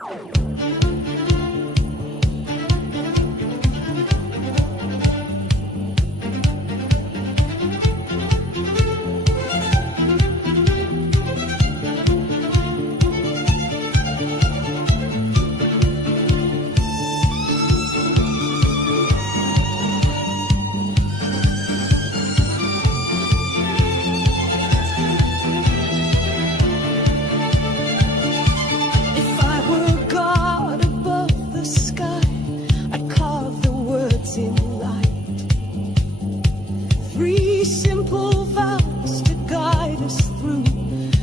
If I were God above the sky, I'd carve the words in light. 3 simple vows to guide us through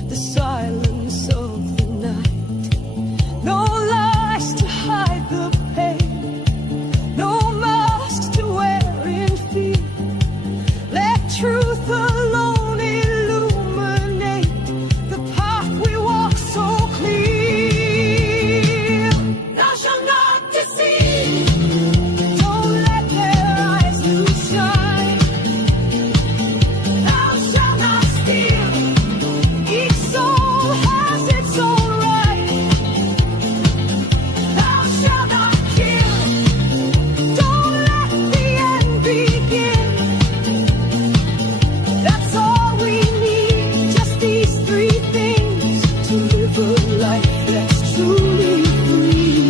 the silence of the night. No lies to hide the pain, no masks to wear in fear. Let truth alone illuminate the path we walk so clear. Thou shalt not deceive. Don't let their eyes lose shine. Thou shalt not steal. Each soul has its own right. Thou shalt not kill. Don't let the end begin. That's all we need, just these 3 things to live a life that's truly free.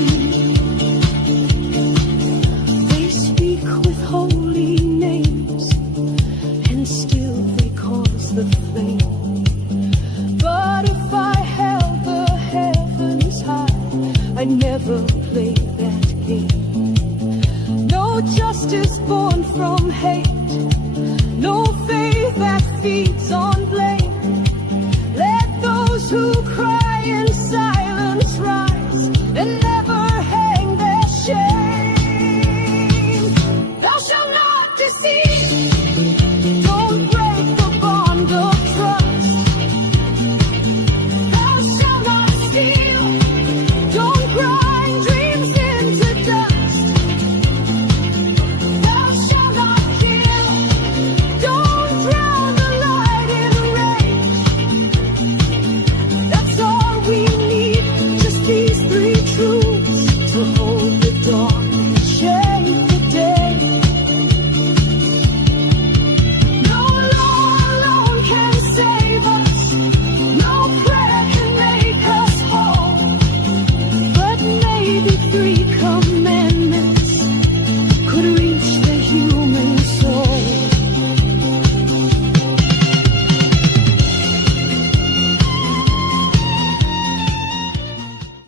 They speak with holy names, and still they cause the flame. But if I held the heavens high, I'd never play that game. No justice born from hate, no faith that feeds on blame. Let those who cry in silence rise, and let